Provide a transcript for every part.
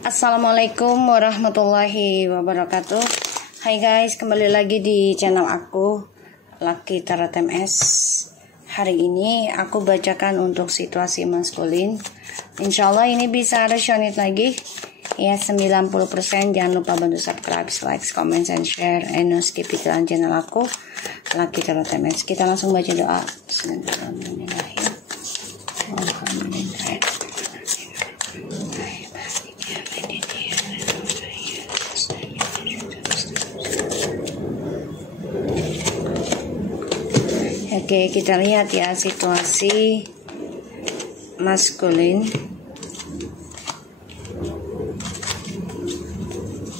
Assalamualaikum warahmatullahi wabarakatuh. Hai guys, kembali lagi di channel aku, Lucky Tarot MS. Hari ini aku bacakan untuk situasi maskulin. Insya Allah ini bisa resonate lagi ya, 90%. Jangan lupa bantu subscribe, like, comment, and share, and no skip iklan channel aku, Lucky Tarot MS. Kita langsung baca doa. Oke, kita lihat ya situasi maskulin.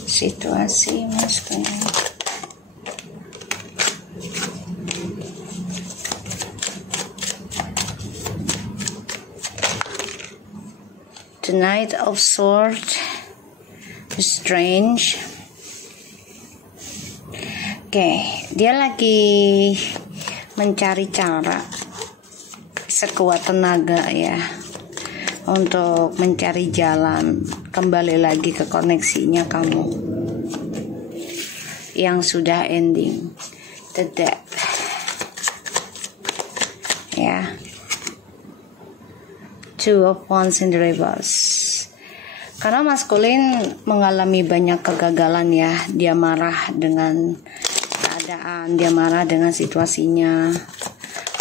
Situasi maskulin. The Knight of Swords, Strange. Oke, dia lagi mencari cara sekuat tenaga ya untuk mencari jalan kembali lagi ke koneksinya kamu yang sudah ending, the death ya. Two of Wands in the reverse. Karena maskulin mengalami banyak kegagalan ya, dia marah dengan keadaan, dia marah dengan situasinya,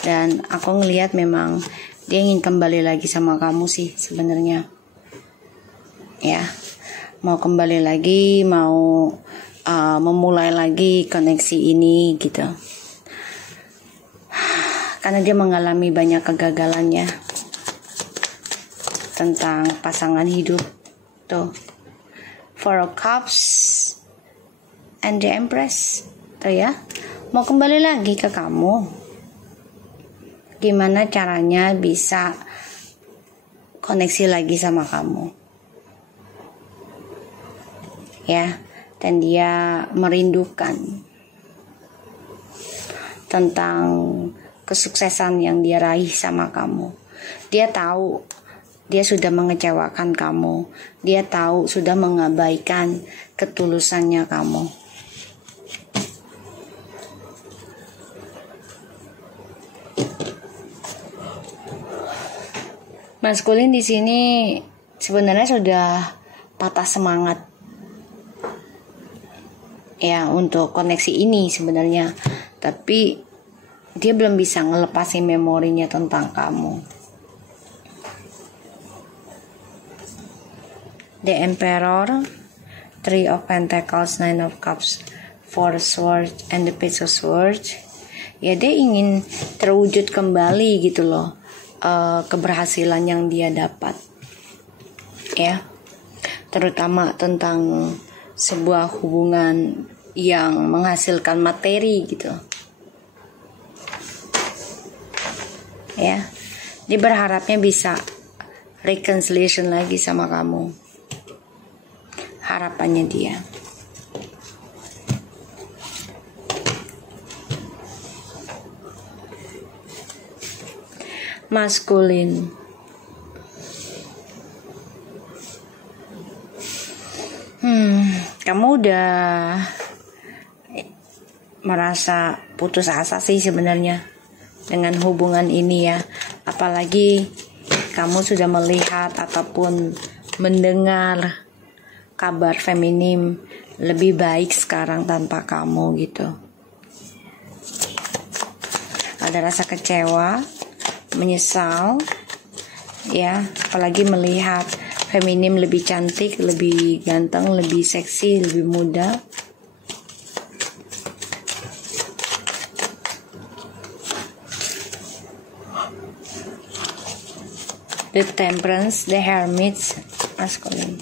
dan aku ngelihat memang dia ingin kembali lagi sama kamu sih sebenarnya ya, mau kembali lagi, mau memulai lagi koneksi ini gitu, karena dia mengalami banyak kegagalannya tentang pasangan hidup tuh. Four of Cups and the Empress tuh ya, mau kembali lagi ke kamu. Gimana caranya bisa koneksi lagi sama kamu ya, dan dia merindukan tentang kesuksesan yang dia raih sama kamu. Dia tahu dia sudah mengecewakan kamu, dia tahu sudah mengabaikan ketulusannya kamu. Maskulin di sini sebenarnya sudah patah semangat ya untuk koneksi ini sebenarnya, tapi dia belum bisa ngelepasin memorinya tentang kamu. The Emperor, Three of Pentacles, Nine of Cups, Four of Swords, and the Page of Swords. Ya, dia ingin terwujud kembali gitu loh, keberhasilan yang dia dapat ya, terutama tentang sebuah hubungan yang menghasilkan materi gitu ya. Dia berharapnya bisa reconciliation lagi sama kamu, harapannya dia. Maskulin, kamu udah merasa putus asa sih sebenarnya dengan hubungan ini ya, apalagi kamu sudah melihat ataupun mendengar kabar feminim lebih baik sekarang tanpa kamu gitu. Ada rasa kecewa, menyesal ya, apalagi melihat feminim lebih cantik, lebih ganteng, lebih seksi, lebih muda. The Temperance, the Hermit, masculine.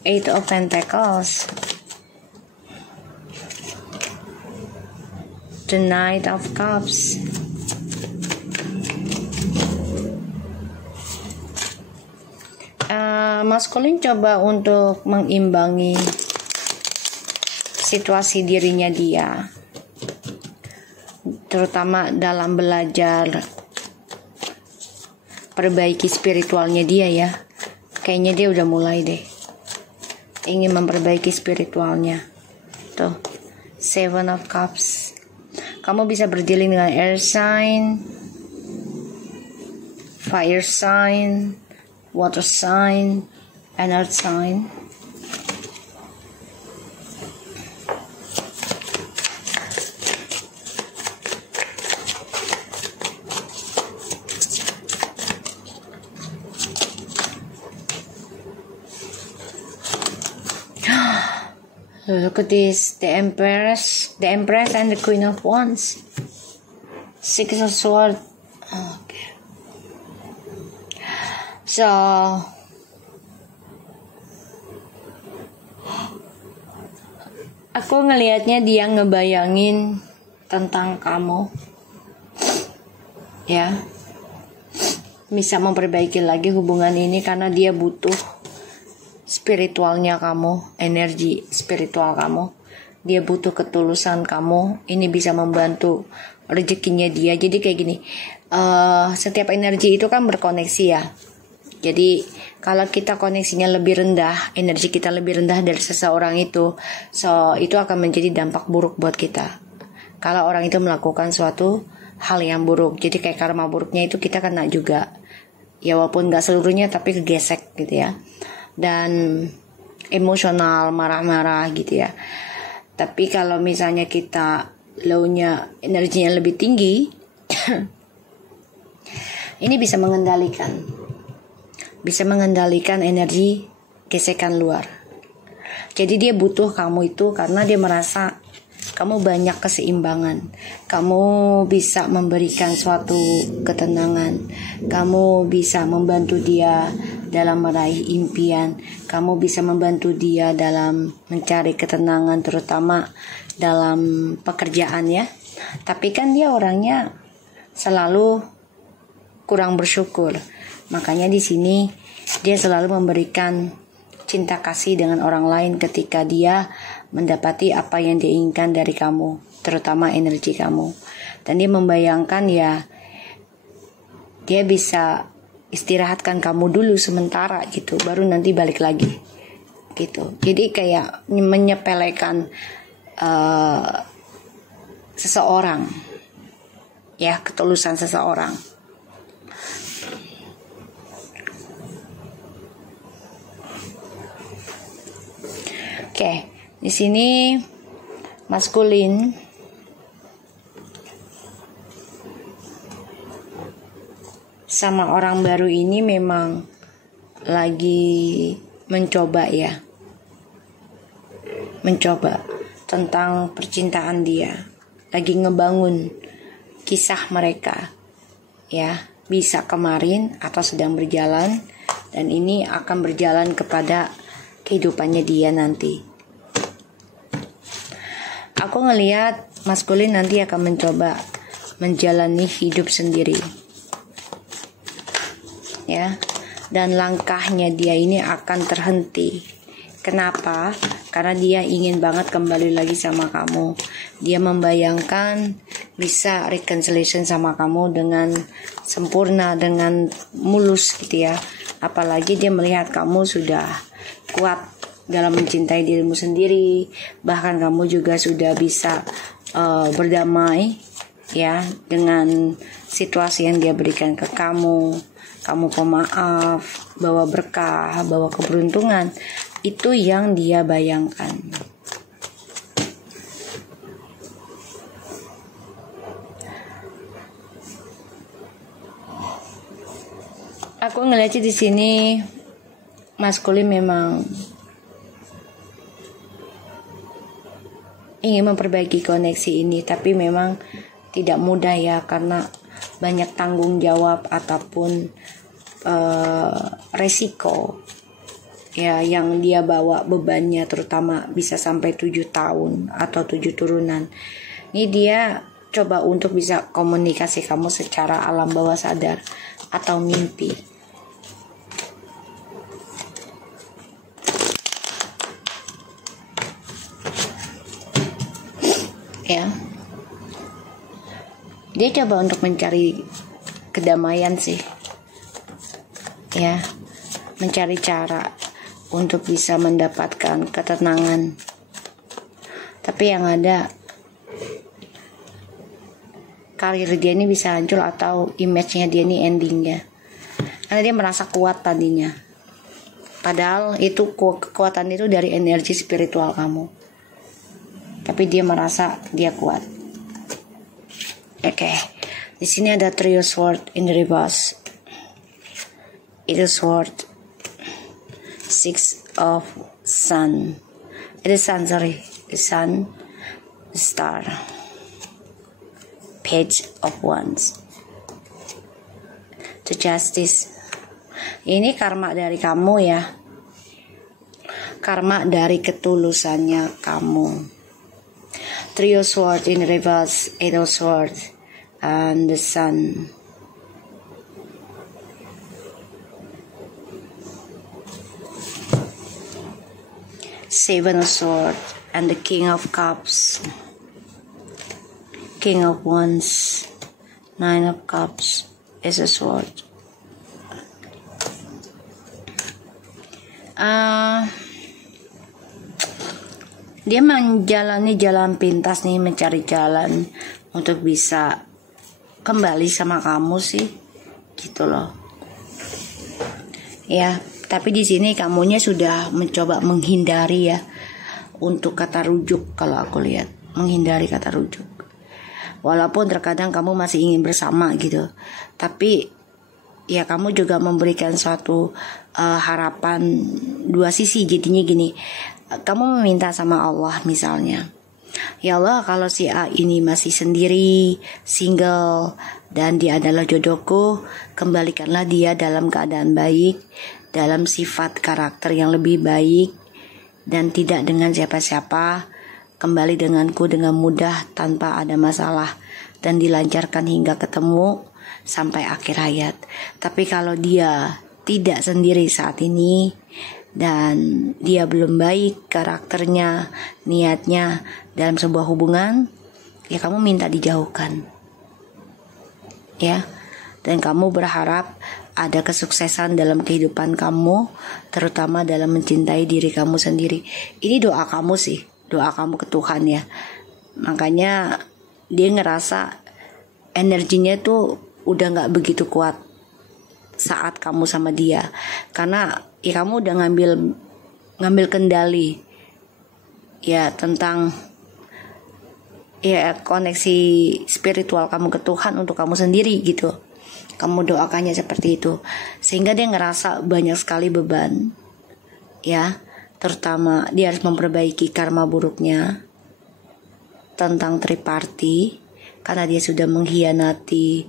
Eight of Pentacles, the Knight of Cups, maskulin coba untuk mengimbangi situasi dirinya dia, terutama dalam belajar perbaiki spiritualnya dia ya. Kayaknya dia udah mulai deh ingin memperbaiki spiritualnya. Tuh, Seven of Cups. Kamu bisa berdealing dengan air sign, fire sign, water sign, and earth sign. Look at this, the Empress and the Queen of Wands. Six of Swords. Okay. So, aku ngelihatnya dia ngebayangin tentang kamu. Ya. Bisa memperbaiki lagi hubungan ini karena dia butuh spiritualnya kamu, energi spiritual kamu. Dia butuh ketulusan kamu. Ini bisa membantu rezekinya dia. Jadi kayak gini, setiap energi itu kan berkoneksi ya. Jadi kalau kita koneksinya lebih rendah, energi kita lebih rendah dari seseorang itu, so itu akan menjadi dampak buruk buat kita. Kalau orang itu melakukan suatu hal yang buruk, jadi kayak karma buruknya itu kita kena juga. Ya walaupun gak seluruhnya tapi kegesek gitu ya. Dan emosional, marah-marah gitu ya. Tapi kalau misalnya kita low-nya, energinya lebih tinggi, ini bisa mengendalikan energi gesekan luar. Jadi dia butuh kamu itu karena dia merasa kamu banyak keseimbangan. Kamu bisa memberikan suatu ketenangan. Kamu bisa membantu dia dalam meraih impian. Kamu bisa membantu dia dalam mencari ketenangan, terutama dalam pekerjaan ya. Tapi kan dia orangnya selalu kurang bersyukur. Makanya di sini dia selalu memberikan cinta kasih dengan orang lain ketika dia mendapati apa yang diinginkan dari kamu, terutama energi kamu. Dan dia membayangkan ya, dia bisa istirahatkan kamu dulu sementara gitu, baru nanti balik lagi gitu. Jadi kayak menyepelekan seseorang ya, ketulusan seseorang. Oke, di sini maskulin sama orang baru ini memang lagi mencoba tentang percintaan dia, lagi ngebangun kisah mereka ya, bisa kemarin atau sedang berjalan, dan ini akan berjalan kepada kehidupannya dia nanti. Aku ngelihat maskulin nanti akan mencoba menjalani hidup sendiri ya, dan langkahnya dia ini akan terhenti. Kenapa? Karena dia ingin banget kembali lagi sama kamu. Dia membayangkan bisa reconciliation sama kamu dengan sempurna, dengan mulus gitu ya. Apalagi dia melihat kamu sudah kuat dalam mencintai dirimu sendiri, bahkan kamu juga sudah bisa berdamai ya dengan situasi yang dia berikan ke kamu. Kamu pemaaf, bawa berkah, bawa keberuntungan. Itu yang dia bayangkan. Aku ngeliatnya di sini maskulin memang ingin memperbaiki koneksi ini, tapi memang tidak mudah ya, karena banyak tanggung jawab ataupun resiko ya yang dia bawa, bebannya terutama bisa sampai 7 tahun atau 7 turunan. Ini dia coba untuk bisa komunikasi kamu secara alam bawah sadar atau mimpi. Ya, dia coba untuk mencari kedamaian sih, ya, mencari cara untuk bisa mendapatkan ketenangan. Tapi yang ada karir dia ini bisa hancur atau image-nya dia ini endingnya, karena dia merasa kuat tadinya, padahal itu kekuatan itu dari energi spiritual kamu, tapi dia merasa dia kuat. Oke. Di sini ada trio sword in the reverse. Itu sword, six of sun. It is sun, sorry. The sun, the star. Page of wands. The justice. Ini karma dari kamu ya. Karma dari ketulusannya kamu. Trio sword in the reverse. Eight of swords. And the sun. Seven of swords and the king of cups. King of wands. Nine of cups is a sword. Dia menjalani jalan pintas nih, mencari jalan untuk bisa kembali sama kamu sih, gitu loh. Ya, tapi di sini kamunya sudah mencoba menghindari ya untuk kata rujuk. Kalau aku lihat menghindari kata rujuk, walaupun terkadang kamu masih ingin bersama gitu, tapi ya kamu juga memberikan suatu harapan dua sisi. Jadinya gini, kamu meminta sama Allah misalnya, ya Allah, kalau si A ini masih sendiri, single, dan dia adalah jodohku, kembalikanlah dia dalam keadaan baik, dalam sifat karakter yang lebih baik, dan tidak dengan siapa-siapa, kembali denganku dengan mudah tanpa ada masalah, dan dilancarkan hingga ketemu sampai akhir hayat. Tapi kalau dia tidak sendiri saat ini, dan dia belum baik karakternya, niatnya dalam sebuah hubungan, ya kamu minta dijauhkan ya, dan kamu berharap ada kesuksesan dalam kehidupan kamu, terutama dalam mencintai diri kamu sendiri. Ini doa kamu sih, doa kamu ke Tuhan ya. Makanya dia ngerasa energinya tuh udah gak begitu kuat saat kamu sama dia, karena ya kamu udah ngambil kendali ya tentang ya koneksi spiritual kamu ke Tuhan untuk kamu sendiri gitu. Kamu doakannya seperti itu, sehingga dia ngerasa banyak sekali beban ya, terutama dia harus memperbaiki karma buruknya tentang triparty, karena dia sudah mengkhianati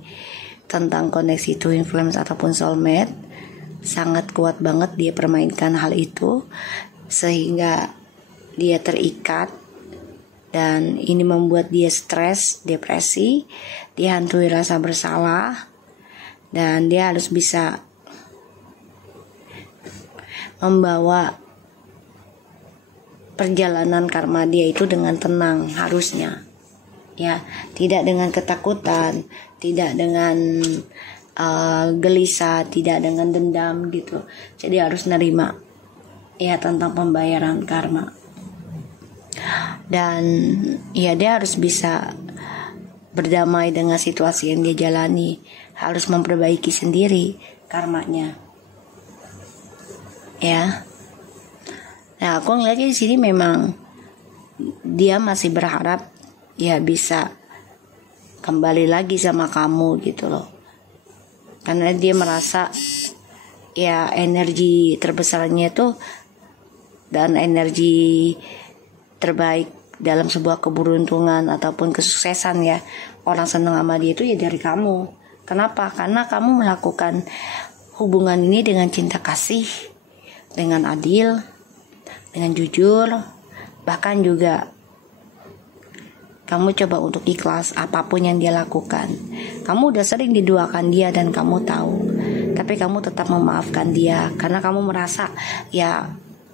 tentang koneksi twin flames ataupun soulmate. Sangat kuat banget dia permainkan hal itu, sehingga dia terikat, dan ini membuat dia stres, depresi, dihantui rasa bersalah, dan dia harus bisa membawa perjalanan karma dia itu dengan tenang harusnya ya, tidak dengan ketakutan, tidak dengan gelisah, tidak dengan dendam gitu. Jadi harus nerima ya tentang pembayaran karma, dan ya dia harus bisa berdamai dengan situasi yang dia jalani, harus memperbaiki sendiri karmanya ya. Nah, aku ngeliatnya di sini memang dia masih berharap ya bisa kembali lagi sama kamu gitu loh, karena dia merasa ya energi terbesarnya itu dan energi terbaik dalam sebuah keberuntungan ataupun kesuksesan ya, orang senang sama dia itu ya dari kamu. Kenapa? Karena kamu melakukan hubungan ini dengan cinta kasih, dengan adil, dengan jujur, bahkan juga kamu coba untuk ikhlas apapun yang dia lakukan. Kamu udah sering diduakan dia dan kamu tahu, tapi kamu tetap memaafkan dia karena kamu merasa ya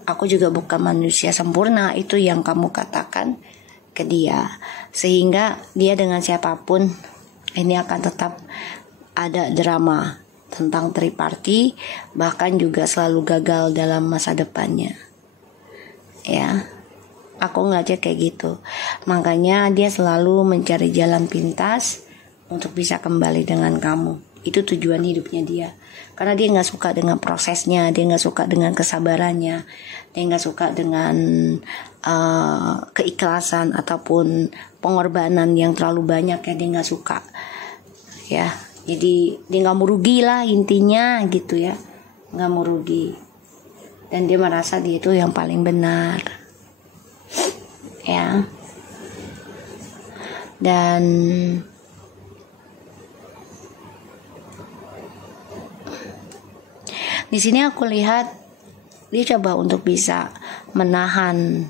aku juga bukan manusia sempurna, itu yang kamu katakan ke dia, sehingga dia dengan siapapun ini akan tetap ada drama tentang triparty, bahkan juga selalu gagal dalam masa depannya. Ya, aku ngeliatnya kayak gitu. Makanya dia selalu mencari jalan pintas untuk bisa kembali dengan kamu. Itu tujuan hidupnya dia. Karena dia gak suka dengan prosesnya, dia gak suka dengan kesabarannya, dia gak suka dengan keikhlasan ataupun pengorbanan yang terlalu banyak, ya dia gak suka. Ya, jadi dia gak mau rugi lah intinya gitu ya. Gak mau rugi. Dan dia merasa dia itu yang paling benar. Ya. Dan di sini aku lihat dia coba untuk bisa menahan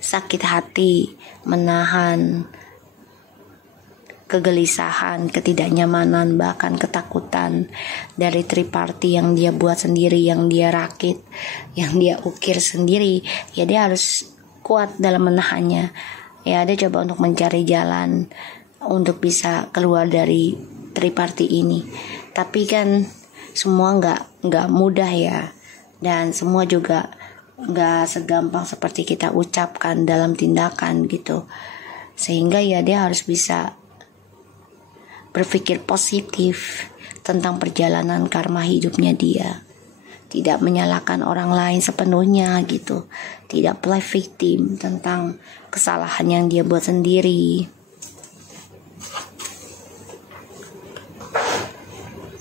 sakit hati, menahan kegelisahan, ketidaknyamanan, bahkan ketakutan dari triparty yang dia buat sendiri, yang dia rakit, yang dia ukir sendiri. Ya dia harus kuat dalam menahannya. Ya dia coba untuk mencari jalan untuk bisa keluar dari triparty ini. Tapi kan semua nggak mudah ya, dan semua juga nggak segampang seperti kita ucapkan dalam tindakan gitu. Sehingga ya dia harus bisa berpikir positif tentang perjalanan karma hidupnya dia. Tidak menyalahkan orang lain sepenuhnya gitu. Tidak play victim tentang kesalahan yang dia buat sendiri.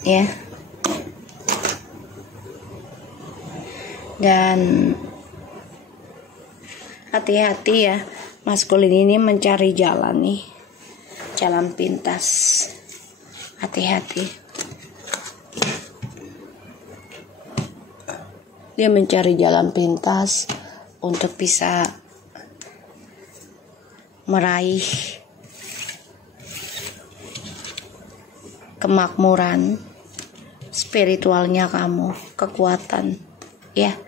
Ya. Dan hati-hati ya, maskulin ini mencari jalan nih, jalan pintas. Hati-hati. Dia mencari jalan pintas untuk bisa meraih kemakmuran spiritualnya kamu, kekuatan. Ya,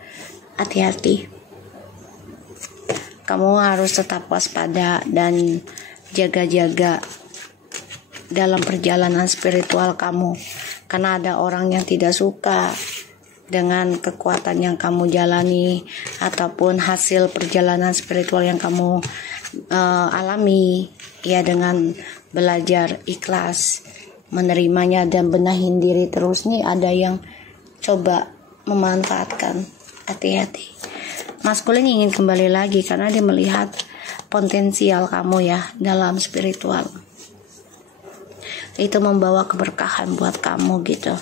hati-hati. Kamu harus tetap waspada dan jaga-jaga dalam perjalanan spiritual kamu. Karena ada orang yang tidak suka dengan kekuatan yang kamu jalani ataupun hasil perjalanan spiritual yang kamu alami. Ya, dengan belajar ikhlas, menerimanya dan benahin diri terus nih, ada yang coba memanfaatkan. Hati-hati. Maskulin ingin kembali lagi karena dia melihat potensial kamu ya dalam spiritual. Itu membawa keberkahan buat kamu gitu.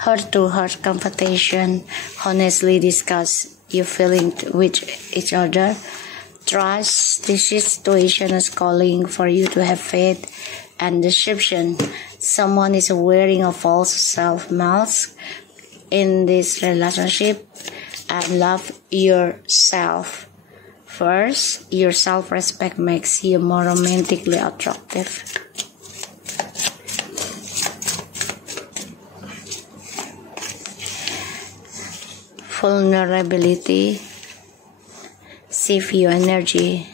Heart-to-heart conversation, honestly discuss your feelings with each other. Trust this situation is calling for you to have faith and deception. Someone is wearing a false self-mask in this relationship, and love yourself first. Your self-respect makes you more romantically attractive. Vulnerability, save your energy,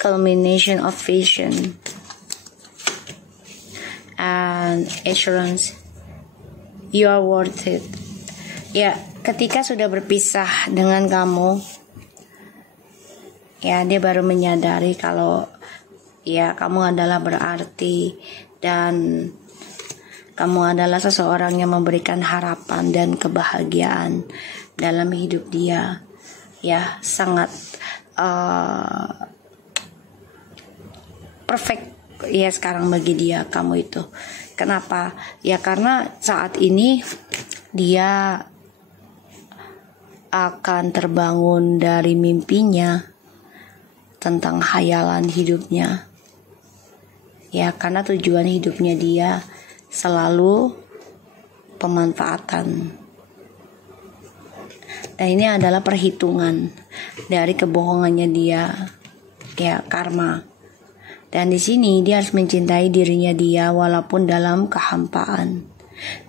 culmination of vision, and assurance you are worth it. Ya, ketika sudah berpisah dengan kamu, ya dia baru menyadari kalau ya kamu adalah berarti dan kamu adalah seseorang yang memberikan harapan dan kebahagiaan dalam hidup dia. Ya, sangat perfect ya sekarang bagi dia kamu itu. Kenapa? Ya karena saat ini dia akan terbangun dari mimpinya tentang khayalan hidupnya. Ya karena tujuan hidupnya dia selalu pemanfaatan. Dan ini adalah perhitungan dari kebohongannya dia, ya karma. Dan di sini dia harus mencintai dirinya dia walaupun dalam kehampaan.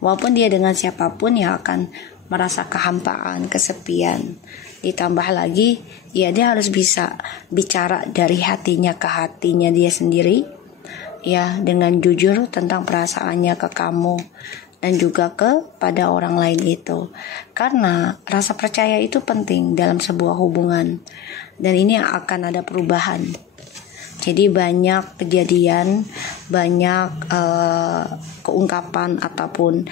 Walaupun dia dengan siapapun ya akan merasa kehampaan, kesepian. Ditambah lagi, ya dia harus bisa bicara dari hatinya ke hatinya dia sendiri, ya, dengan jujur tentang perasaannya ke kamu dan juga kepada orang lain itu. Karena rasa percaya itu penting dalam sebuah hubungan, dan ini akan ada perubahan. Jadi banyak kejadian, banyak keungkapan ataupun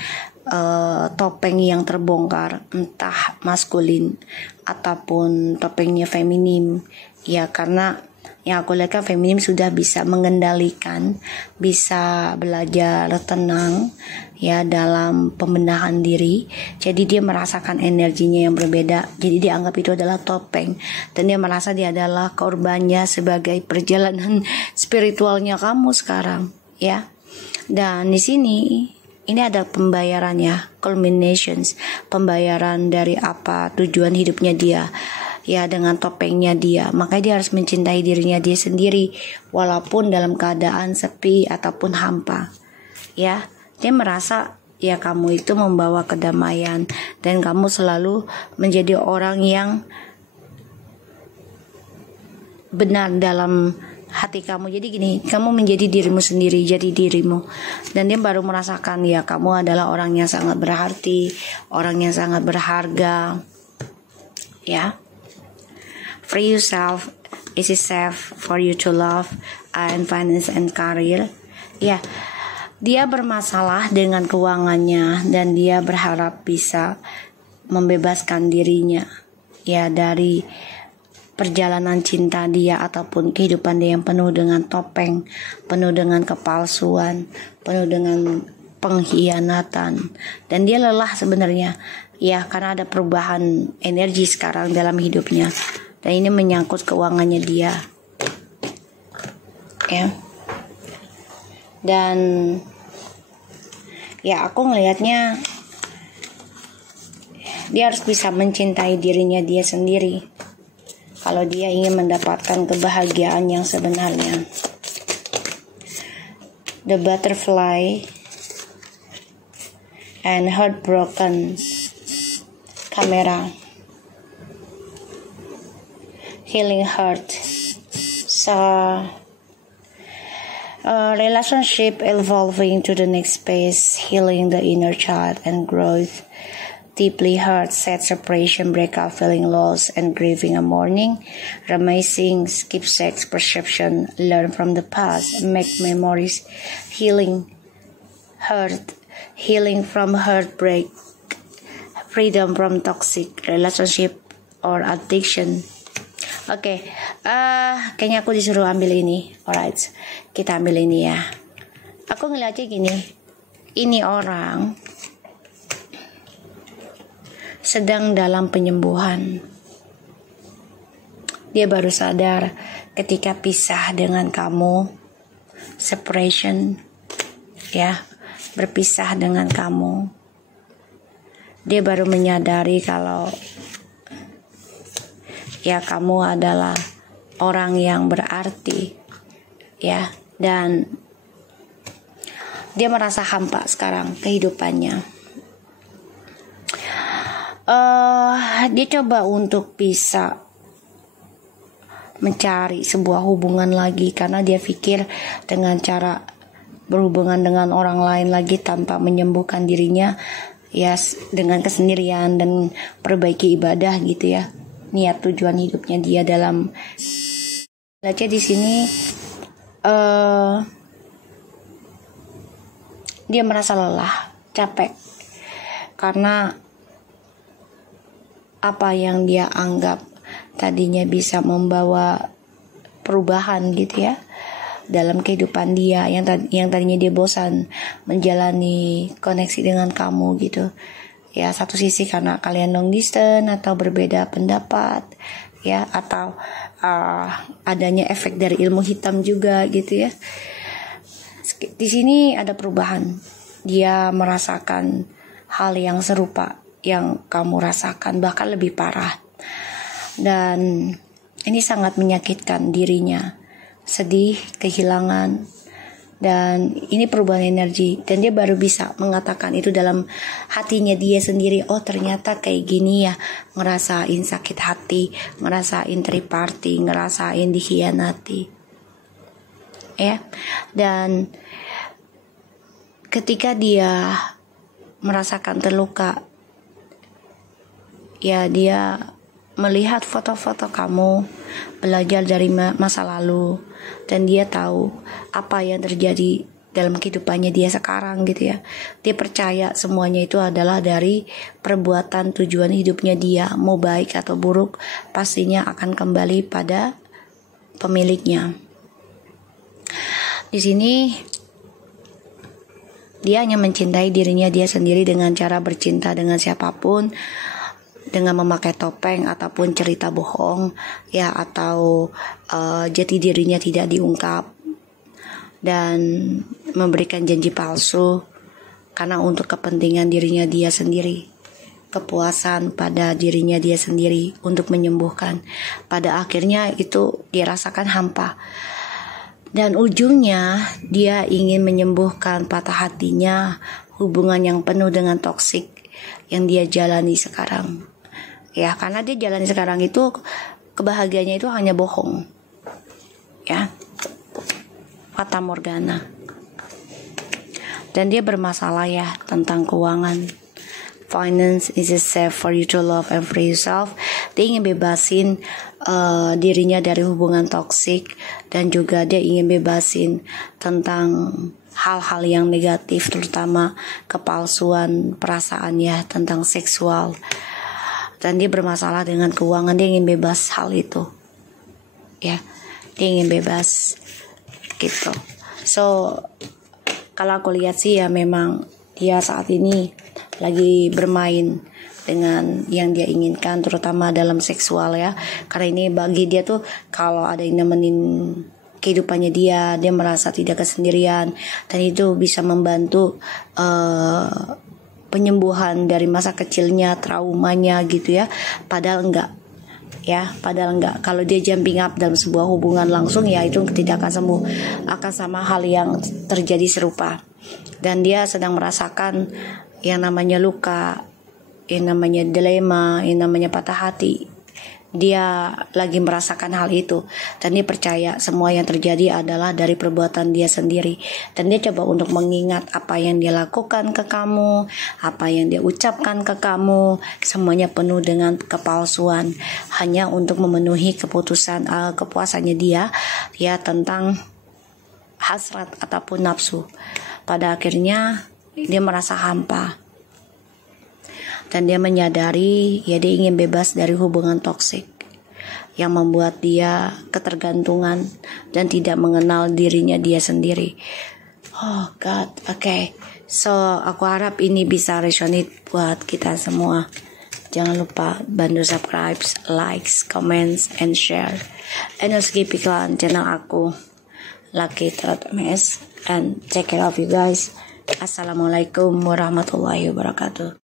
topeng yang terbongkar, entah maskulin ataupun topengnya feminim, ya, karena yang aku lihat kan feminim sudah bisa mengendalikan, bisa belajar tenang, ya, dalam pembenahan diri. Jadi dia merasakan energinya yang berbeda. Jadi dia anggap itu adalah topeng, dan dia merasa dia adalah korbannya sebagai perjalanan spiritualnya kamu sekarang, ya. Dan di sini ini ada pembayarannya, culminations, pembayaran dari apa tujuan hidupnya dia, ya, dengan topengnya dia. Makanya dia harus mencintai dirinya dia sendiri walaupun dalam keadaan sepi ataupun hampa, ya. Dia merasa, ya, kamu itu membawa kedamaian dan kamu selalu menjadi orang yang benar dalam hati kamu. Jadi gini, kamu menjadi dirimu sendiri, jadi dirimu. Dan dia baru merasakan, ya, kamu adalah orang yang sangat berarti, orang yang sangat berharga, ya. Free yourself, it is safe for you to love and finance and career. Ya, dia bermasalah dengan keuangannya dan dia berharap bisa membebaskan dirinya, ya, dari perjalanan cinta dia ataupun kehidupan dia yang penuh dengan topeng, penuh dengan kepalsuan, penuh dengan pengkhianatan. Dan dia lelah sebenarnya, ya, karena ada perubahan energi sekarang dalam hidupnya. Dan ini menyangkut keuangannya dia, ya. Dan ya, aku ngelihatnya dia harus bisa mencintai dirinya dia sendiri kalau dia ingin mendapatkan kebahagiaan yang sebenarnya. The butterfly and heartbroken camera, healing heart. So relationship evolving to the next phase, healing the inner child and growth. Deeply hurt, sad separation, breakup, feeling lost and grieving a mourning, reminiscing, skip sex, perception, learn from the past, make memories, healing hurt, healing from heartbreak, freedom from toxic relationship or addiction. Oke, kayaknya aku disuruh ambil ini. Alright, kita ambil ini ya. Aku ngeliatnya gini, ini orang sedang dalam penyembuhan. Dia baru sadar ketika pisah dengan kamu, separation, ya, berpisah dengan kamu. Dia baru menyadari kalau, ya, kamu adalah orang yang berarti, ya, dan dia merasa hampa sekarang kehidupannya. Dia coba untuk bisa mencari sebuah hubungan lagi karena dia pikir dengan cara berhubungan dengan orang lain lagi tanpa menyembuhkan dirinya, ya, dengan kesendirian dan perbaiki ibadah gitu, ya, niat tujuan hidupnya dia dalam baca di sini. Dia merasa lelah, capek karena apa yang dia anggap tadinya bisa membawa perubahan gitu, ya, dalam kehidupan dia yang tadinya dia bosan menjalani koneksi dengan kamu gitu, ya. Satu sisi karena kalian long distance atau berbeda pendapat, ya, atau adanya efek dari ilmu hitam juga gitu, ya. Di sini ada perubahan. Dia merasakan hal yang serupa yang kamu rasakan, bahkan lebih parah. Dan ini sangat menyakitkan dirinya. Sedih, kehilangan, Dan ini perubahan energi, dan dia baru bisa mengatakan itu dalam hatinya dia sendiri. Oh ternyata kayak gini ya, ngerasain sakit hati, ngerasain triparty, ngerasain dikhianati ya. Dan ketika dia merasakan terluka ya, dia melihat foto-foto kamu, belajar dari masa lalu, dan dia tahu apa yang terjadi dalam kehidupannya dia sekarang gitu ya. Dia percaya semuanya itu adalah dari perbuatan tujuan hidupnya dia, mau baik atau buruk pastinya akan kembali pada pemiliknya. Di sini dia hanya mencintai dirinya dia sendiri dengan cara bercinta dengan siapapun, dengan memakai topeng ataupun cerita bohong ya, atau jati dirinya tidak diungkap, dan memberikan janji palsu karena untuk kepentingan dirinya dia sendiri, kepuasan pada dirinya dia sendiri untuk menyembuhkan. Pada akhirnya itu dirasakan hampa, dan ujungnya dia ingin menyembuhkan patah hatinya, hubungan yang penuh dengan toksik yang dia jalani sekarang. Ya, karena dia jalani sekarang itu kebahagiaannya itu hanya bohong. Ya. Fata morgana. Dan dia bermasalah ya tentang keuangan. Finance is safe for you to love and free yourself. Dia ingin bebasin dirinya dari hubungan toksik, dan juga dia ingin bebasin tentang hal-hal yang negatif, terutama kepalsuan perasaan ya, tentang seksual. Dan dia bermasalah dengan keuangan, dia ingin bebas hal itu ya, dia ingin bebas gitu. So kalau aku lihat sih ya, memang dia saat ini lagi bermain dengan yang dia inginkan, terutama dalam seksual ya. Karena ini bagi dia tuh, kalau ada yang nemenin kehidupannya dia merasa tidak kesendirian, dan itu bisa membantu penyembuhan dari masa kecilnya, traumanya gitu ya. Padahal enggak. Kalau dia jumping up dalam sebuah hubungan langsung ya, itu tidak akan sembuh, akan sama hal yang terjadi serupa. Dan dia sedang merasakan yang namanya luka, yang namanya dilema, yang namanya patah hati. Dia lagi merasakan hal itu, dan dia percaya semua yang terjadi adalah dari perbuatan dia sendiri. Dan dia coba untuk mengingat apa yang dia lakukan ke kamu, apa yang dia ucapkan ke kamu, semuanya penuh dengan kepalsuan, hanya untuk memenuhi kepuasannya dia ya, tentang hasrat ataupun nafsu. Pada akhirnya dia merasa hampa, dan dia menyadari ya, dia ingin bebas dari hubungan toksik yang membuat dia ketergantungan dan tidak mengenal dirinya dia sendiri. Oh God, okay. So aku harap ini bisa resonate buat kita semua. Jangan lupa bantu subscribe, likes, comments, and share. And skip iklan channel aku, Lucky Tarot MS, and take care of you guys. Assalamualaikum warahmatullahi wabarakatuh.